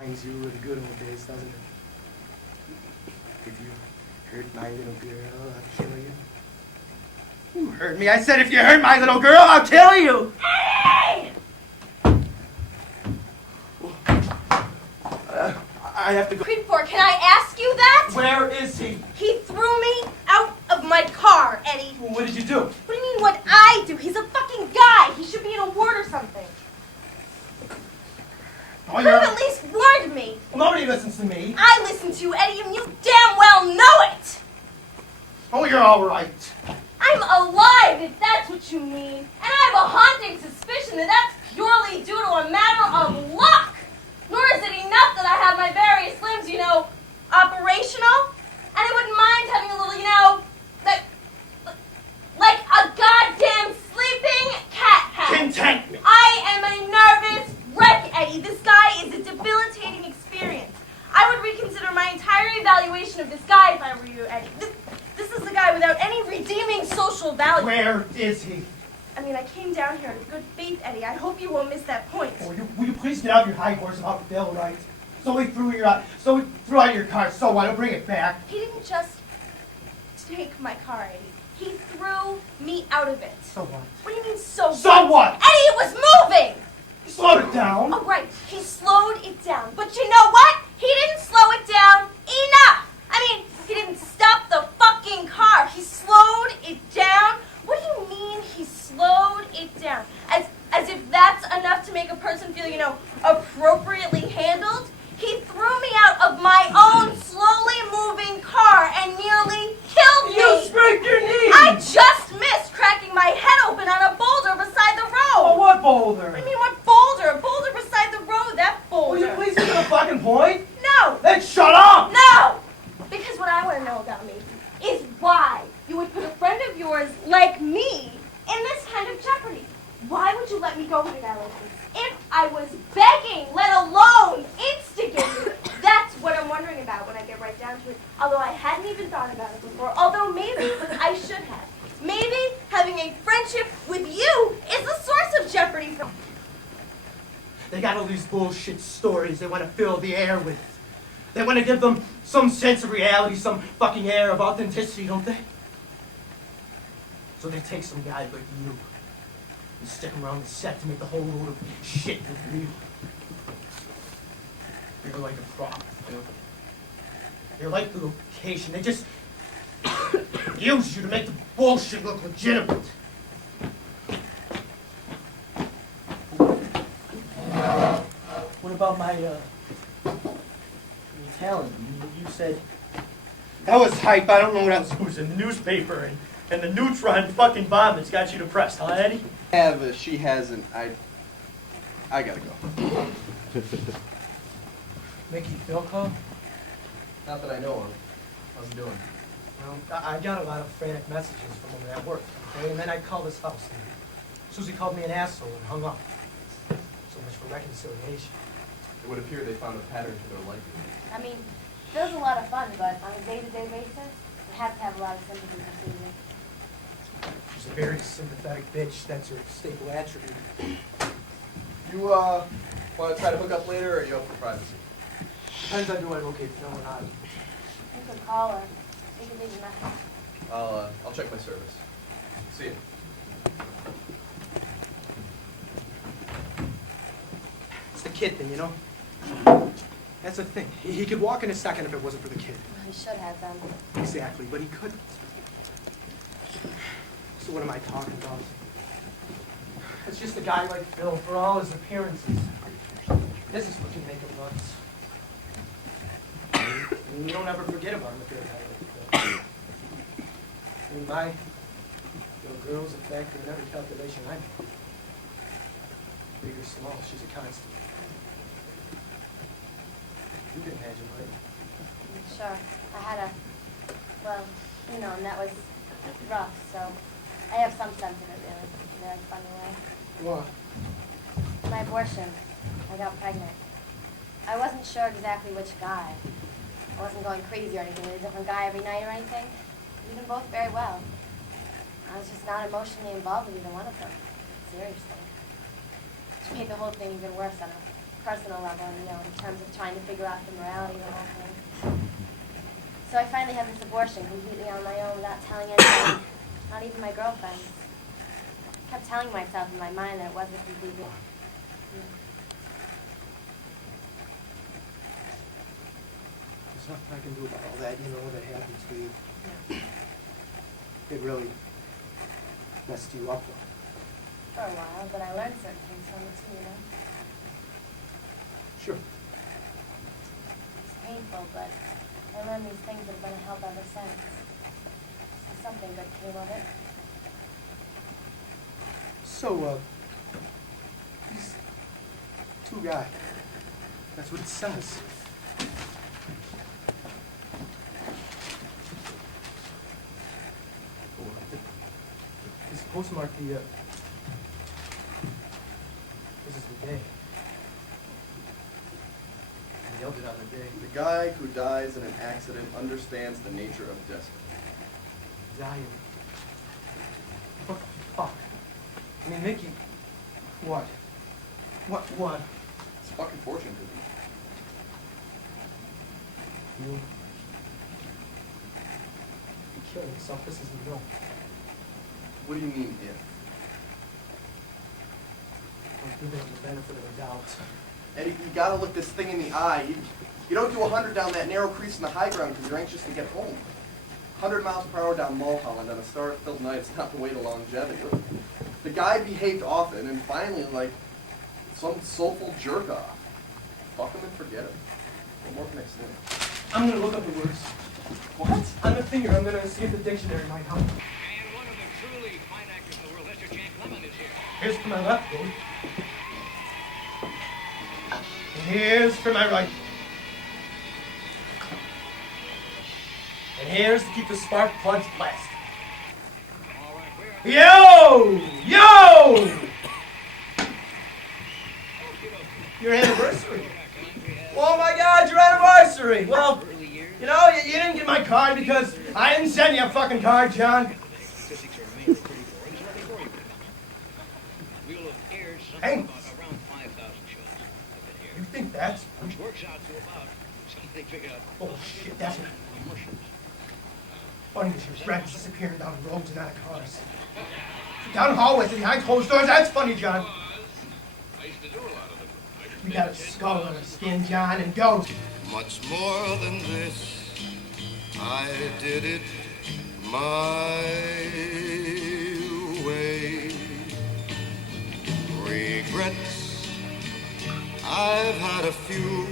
Reminds you of the good old days, doesn't it? If you hurt my little girl, I'll kill you. You heard me. I said if you hurt my little girl, I'll kill you. Hey! I have to go. Creepcore, can I ask you that? Where is he? He threw me out of my car, Eddie. What did you do? What do you mean what I do? He's a fucking guy. He should be in a ward or something. Oh, You could have at least warned me. Nobody listens to me. I listen to you, Eddie, and you damn well know it. Oh, you're all right. I'm alive, if that's what you mean. And I have a haunting suspicion that that's purely due to a matter of luck. Nor is it enough that I have my various limbs, operational. And I wouldn't mind having a little, like a goddamn sleeping cat house. Contentment. I am a nervous wreck, Eddie. This guy is a debilitating experience. I would reconsider my entire evaluation of this guy if I were you, Eddie. This is a guy without any redeeming social value. Where is he? I mean, I came down here in good faith, Eddie. I hope you won't miss that point. Oh, will you please get out of your high horse about the bill, right? So we threw out your car. So what? I'll bring it back. He didn't just take my car, Eddie. He threw me out of it. So what? What do you mean, so what? So what? Eddie, it was moving! You slowed it down. Oh, right. He slowed it down. But you know what? He didn't slow it down enough. I mean, he didn't stop the fucking car. He slowed it down. What do you mean he slowed it down? As if that's enough to make a person feel, appropriately handled? He threw me out of my own slowly moving car and nearly killed me. You scraped your knee. I just missed cracking my head open on a boulder beside the road. Oh, what boulder? I mean, what boulder? A boulder beside the road, that boulder. Will you please get to the fucking point? No. Then shut up. No! Because what I want to know about me is why you would put a friend of yours like me in this kind of jeopardy. Why would you let me go with a guy like this? If I was begging, let alone instigating, that's what I'm wondering about when I get right down to it. Although I hadn't even thought about it before, although maybe I should have. Maybe having a friendship with you is the source of jeopardy for me. They got all these bullshit stories they want to fill the air with. They want to give them some sense of reality, some fucking air of authenticity, don't they? So they take some guy like you and stick him around the set to make the whole load of shit look real. You're like a prop, You're like the location. They just use you to make the bullshit look legitimate. What about my talent? You said that was hype. I don't know what else. It was in the newspaper and the neutron fucking bomb that's got you depressed, huh, Eddie? She hasn't. I gotta go. Mickey, Phil called? Not that I know of. How's he doing? Well, I got a lot of frantic messages from him at work, okay? And then I called his house. And Susie called me an asshole and hung up. So much for reconciliation. It would appear they found a pattern to their life. I mean, Phil's a lot of fun, but on a day-to-day basis, you have to have a lot of sympathy for Susie. She's a very sympathetic bitch. That's her staple attribute. You want to try to hook up later, or are you up for privacy? Depends on do I'm okay with Phil or not. You could call her. You could leave a message. I'll check my service. See you. It's the kid thing, That's the thing. He could walk in a second if it wasn't for the kid. Well, he should have done. Exactly, but he couldn't. So what am I talking about? It's just a guy like Phil, for all his appearances. This is what can make him nuts. And you don't ever forget about him if you're a guy like Phil. I mean, my little girl's a factor in every calculation I make. Big or small, she's a constant. You can imagine, right? Sure. I had and that was rough, so I have some sense of it, really, in a very funny way. What? My abortion, I got pregnant. I wasn't sure exactly which guy. I wasn't going crazy or anything with a different guy every night or anything. We did them both very well. I was just not emotionally involved with either one of them. Seriously. Which made the whole thing even worse, I don't know. personal level, you know, in terms of trying to figure out the morality of the whole thing. So I finally had this abortion completely on my own without telling anyone, not even my girlfriend. I kept telling myself in my mind that it wasn't completely. There's nothing I can do about all that, you know, that happened to you. It really messed you up, though. For a while, but I learned certain things from it too, you know. Sure. It's painful, but I learned these things that have been a help ever since. So something good came of it. So, these two guys, that's what it says. This postmark, this is the day. I nailed it on the day. The guy who dies in an accident understands the nature of destiny. Dying. What the fuck? I mean, Mickey, what? What? It's fucking fortune cookie. You killed yourself, this isn't real. What do you mean, if? I'm giving him the benefit of the doubt. Eddie, you gotta look this thing in the eye. You don't do 100 down that narrow crease in the high ground because you're anxious to get home. 100 miles per hour down Mulholland on a star-filled night is not the way to longevity. The guy behaved often, and finally, like some soulful jerk-off. Fuck him and forget him. What more can I say? I'm gonna look up the words. What? On the finger, I'm gonna see if the dictionary might help. And one of the truly fine actors in the world, Mr. Jack Lemmon, is here. Here's for my left, Dave. And here's for my right. And here's to keep the spark plugs blasted. All right, we're Yo! Your anniversary. Oh my God, your anniversary. Well, early years. you know, you didn't get my card because I didn't send you a fucking card, John. Statistics are mainly pretty boring, so let me bore you with them. We'll have aired something Thanks. about around 5,000 shows up in You here, think that's which works out to about something figured out. Oh shit, that's not Emotions. funny that your friends disappearing down roads and out of cars. Down hallways and behind closed doors, that's funny, John. I used to do a lot of them. We got a skull on our skin, John, and go. Much more than this, I did it my way. Regrets, I've had a few,